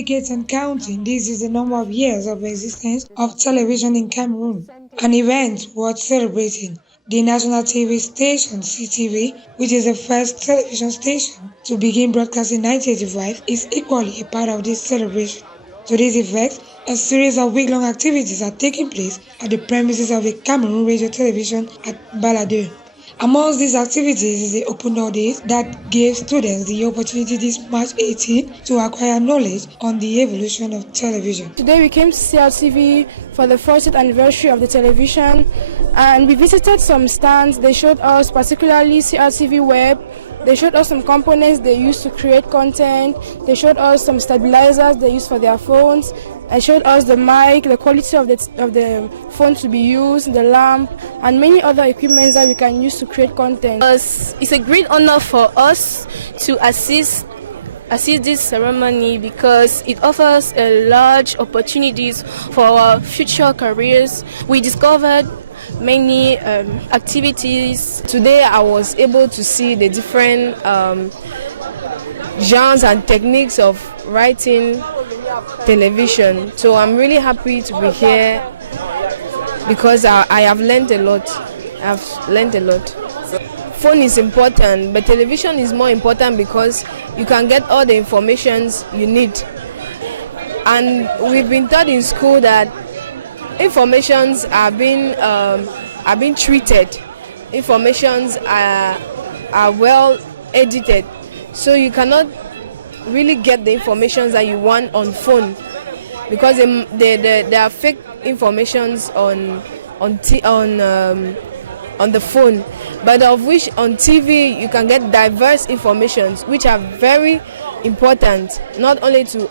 decades and counting. This is the number of years of existence of television in Cameroon. An event worth celebrating. The national TV station, CTV, which is the first television station to begin broadcasting in 1985, is equally a part of this celebration. To this effect, a series of week-long activities are taking place at the premises of the Cameroon Radio Television at Balade. Amongst these activities is the Open Door Days that gave students the opportunity this March 18 to acquire knowledge on the evolution of television. Today we came to CRTV for the 40th anniversary of the television, and we visited some stands. They showed us particularly CRTV Web. They showed us some components they use to create content. They showed us some stabilizers they use for their phones. They showed us the mic, the quality of the phone to be used, the lamp, and many other equipments that we can use to create content. It's a great honor for us to assist this ceremony because it offers a large opportunities for our future careers. We discovered many activities. Today I was able to see the different genres and techniques of writing television. So I'm really happy to be here because I have learned a lot. Phone is important, but television is more important because you can get all the informations you need. And we've been taught in school that informations are being treated. Informations are well edited, so you cannot really get the information that you want on phone because there are fake informations on the phone, but of which on TV you can get diverse informations which are very important, not only to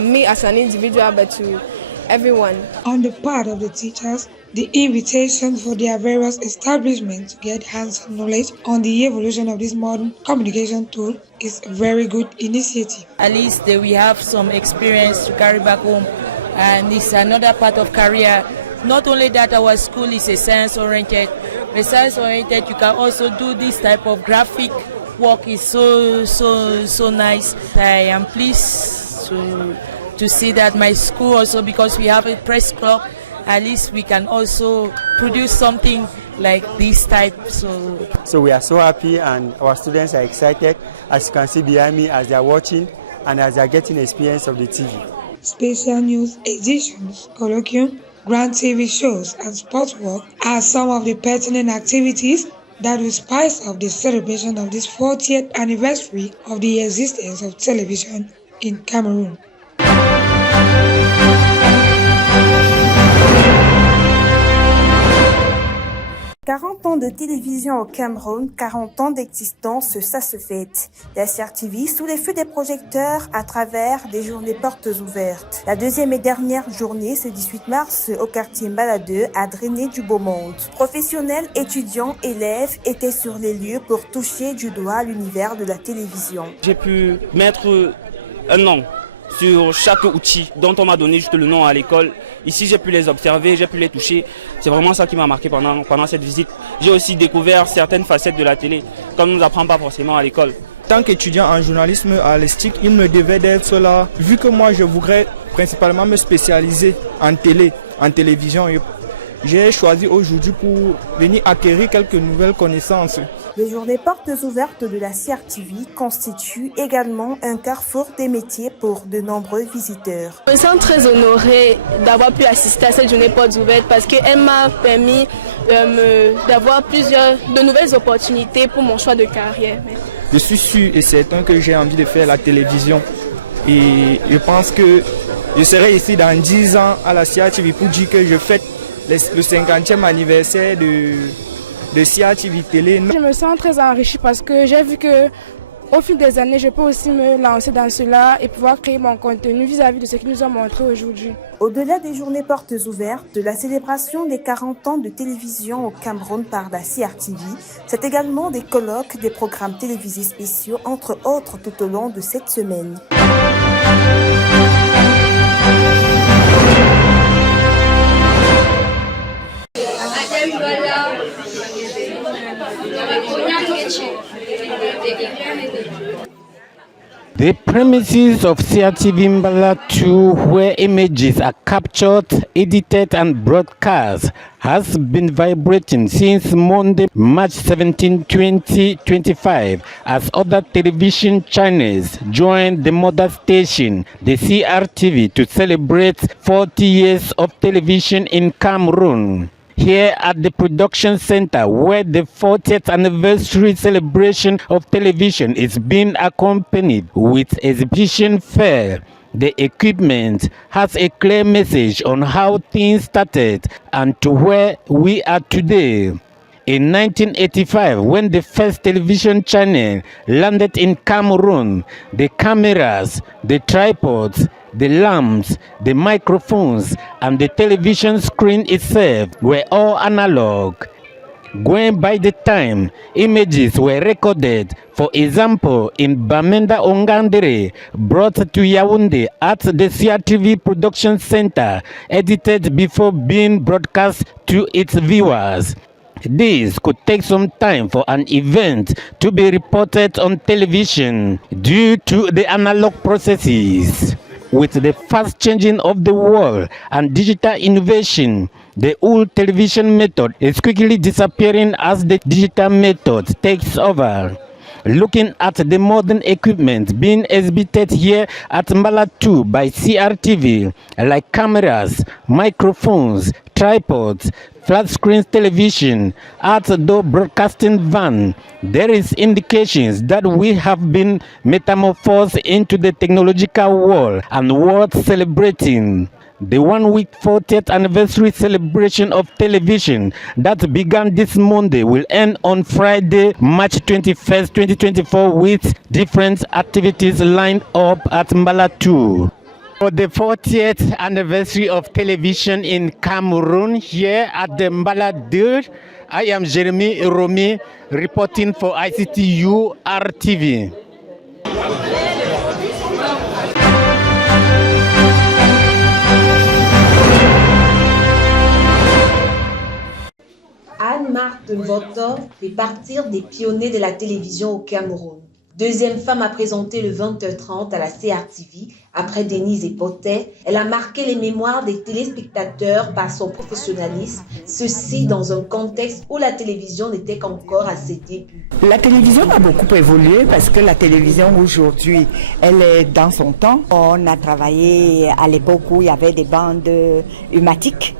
me as an individual but to everyone. On the part of the teachers, the invitation for their various establishments to get hands-on knowledge on the evolution of this modern communication tool is a very good initiative. At least we have some experience to carry back home, and it's another part of career. Not only that, our school is a science-oriented. The science-oriented, you can also do this type of graphic work. Is so nice. I am pleased to see that my school also, because we have a press club, at least we can also produce something like this type. So we are so happy and our students are excited, as you can see behind me, as they are watching and as they are getting experience of the TV. Special news editions, colloquium, grand TV shows and sports work are some of the pertinent activities that will spice up the celebration of this 40th anniversary of the existence of television in Cameroon. 40 ans de télévision au Cameroun, 40 ans d'existence, ça se fête. La CRTV sous les feux des projecteurs à travers des journées portes ouvertes. La deuxième et dernière journée, ce 18 mars, au quartier Baladeux, à Drainé du Beau Monde. Professionnels, étudiants, élèves étaient sur les lieux pour toucher du doigt l'univers de la télévision. J'ai pu mettre un nom sur chaque outil dont on m'a donné juste le nom à l'école. Ici, j'ai pu les observer, j'ai pu les toucher. C'est vraiment ça qui m'a marqué pendant cette visite. J'ai aussi découvert certaines facettes de la télé, qu'on ne nous apprend pas forcément à l'école. En tant qu'étudiant en journalisme à l'ESTIC, il me devait d'être là. Vu que moi, je voudrais principalement me spécialiser en télévision, j'ai choisi aujourd'hui pour venir acquérir quelques nouvelles connaissances. Les journées portes ouvertes de la CRTV constituent également un carrefour des métiers pour de nombreux visiteurs. Je me sens très honorée d'avoir pu assister à cette journée portes ouvertes parce qu'elle m'a permis d'avoir de nouvelles opportunités pour mon choix de carrière. Je suis sûr et certain que j'ai envie de faire la télévision et je pense que je serai ici dans 10 ans à la CRTV pour dire que je fête le 50e anniversaire de CRTV Télé. Je me sens très enrichie parce que j'ai vu que au fil des années, je peux aussi me lancer dans cela et pouvoir créer mon contenu vis-à-vis de ce qu'ils nous ont montré aujourd'hui. Au-delà des journées portes ouvertes, de la célébration des 40 ans de télévision au Cameroun par la CRTV, c'est également des colloques, des programmes télévisés spéciaux, entre autres tout au long de cette semaine. The premises of CRTV Mbala 2, where images are captured, edited and broadcast, has been vibrating since Monday, March 17, 2025, as other television channels joined the mother station, the CRTV, to celebrate 40 years of television in Cameroon. Here at the production center, where the 40th anniversary celebration of television is being accompanied with exhibition fair, the equipment has a clear message on how things started and to where we are today. In 1985, when the first television channel landed in Cameroon, the cameras, the tripods, the lamps, the microphones, and the television screen itself were all analog. Going by the time, images were recorded, for example, in Bamenda Ongandere, brought to Yaoundé at the CRTV Production Center, edited before being broadcast to its viewers. This could take some time for an event to be reported on television due to the analog processes. With the fast changing of the world and digital innovation, the old television method is quickly disappearing as the digital method takes over. Looking at the modern equipment being exhibited here at Mbala 2 by CRTV, like cameras, microphones, tripods, flat screen television, outdoor broadcasting van, there is indications that we have been metamorphosed into the technological world and worth celebrating. The 1 week 40th anniversary celebration of television that began this Monday will end on Friday, March 21st, 2024, with different activities lined up at Mbala 2. For the 40th anniversary of television in Cameroon, here at the Mbala 2, I am Jeremy Romy reporting for ICTU RTV. Anne-Marthe Mvoto fait partie des pionniers de la télévision au Cameroun. Deuxième femme à présenter le 20h30 à la CRTV, après Denise Epotet, elle a marqué les mémoires des téléspectateurs par son professionnalisme, ceci dans un contexte où la télévision n'était qu'encore à ses débuts. La télévision a beaucoup évolué parce que la télévision aujourd'hui, elle est dans son temps. On a travaillé à l'époque où il y avait des bandes pneumatiques.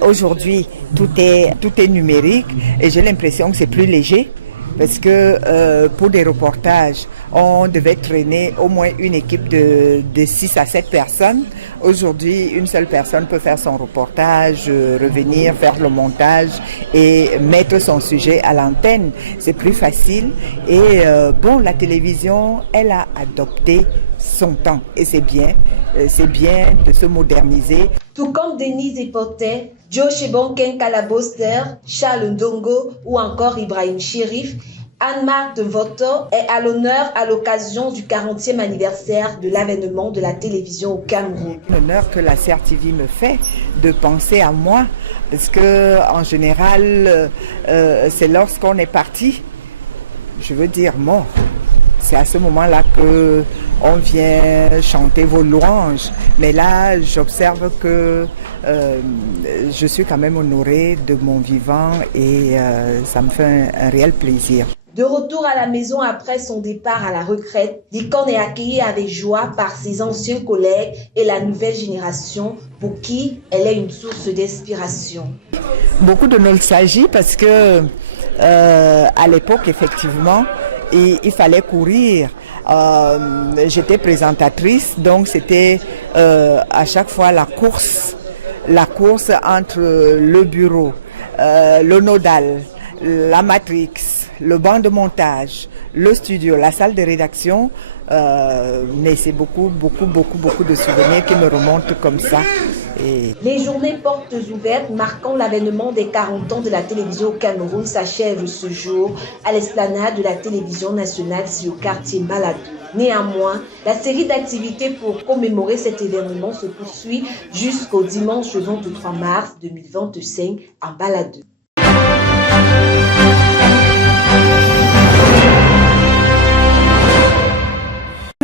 Aujourd'hui, tout est numérique et j'ai l'impression que c'est plus léger. Parce que pour des reportages, on devait traîner au moins une équipe de 6 à 7 personnes. Aujourd'hui, une seule personne peut faire son reportage, revenir, faire le montage et mettre son sujet à l'antenne. C'est plus facile. Et la télévision, elle a adopté son temps. Et c'est bien de se moderniser. Tout comme Denise Epotet, Joe Chebonken Kalaboster, Charles Ndongo ou encore Ibrahim Chérif, Anne-Marthe Mvoto est à l'honneur à l'occasion du 40e anniversaire de l'avènement de la télévision au Cameroun. L'honneur que la CRTV me fait de penser à moi, parce que en général, c'est lorsqu'on est parti, je veux dire mort. C'est à ce moment-là que on vient chanter vos louanges. Mais là, j'observe que je suis quand même honorée de mon vivant et ça me fait un réel plaisir. De retour à la maison après son départ à la retraite, Dikon est accueillie avec joie par ses anciens collègues et la nouvelle génération pour qui elle est une source d'inspiration. Beaucoup de nostalgie parce que à l'époque, effectivement, il fallait courir. J'étais présentatrice, donc c'était à chaque fois la course entre le bureau, le nodal, la matrix, le banc de montage, le studio, la salle de rédaction, mais c'est beaucoup de souvenirs qui me remontent comme ça. Et... Les journées portes ouvertes marquant l'avènement des 40 ans de la télévision au Cameroun s'achèvent ce jour à l'esplanade de la télévision nationale au quartier Mbala 2. Néanmoins, la série d'activités pour commémorer cet événement se poursuit jusqu'au dimanche 23 mars 2025 en Mbala 2.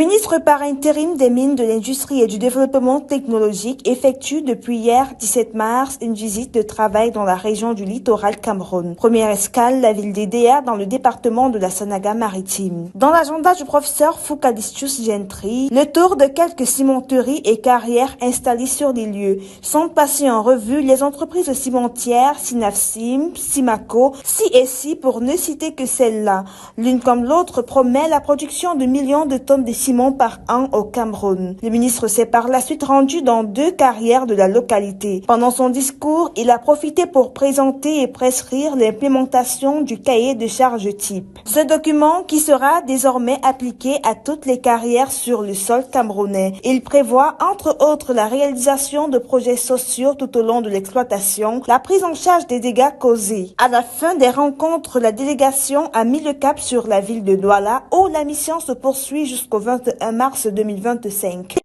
ministre par intérim des Mines, de l'Industrie et du Développement technologique effectue depuis hier 17 mars une visite de travail dans la région du littoral Cameroun. Première escale, la ville d'Edea dans le département de la Sanaga-Maritime. Dans l'agenda du professeur Foucalicius Gentry, le tour de quelques cimenteries et carrières installées sur les lieux sont passés en revue les entreprises cimentières Sinafsim, Simaco, CSI pour ne citer que celles-là. L'une comme l'autre promet la production de millions de tonnes de ciment par an au Cameroun. Le ministre s'est par la suite rendu dans 2 carrières de la localité. Pendant son discours, il a profité pour présenter et prescrire l'implémentation du cahier de charge type. Ce document qui sera désormais appliqué à toutes les carrières sur le sol camerounais. Il prévoit entre autres la réalisation de projets sociaux tout au long de l'exploitation, la prise en charge des dégâts causés. À la fin des rencontres, la délégation a mis le cap sur la ville de Douala où la mission se poursuit jusqu'au 21 mars 2025.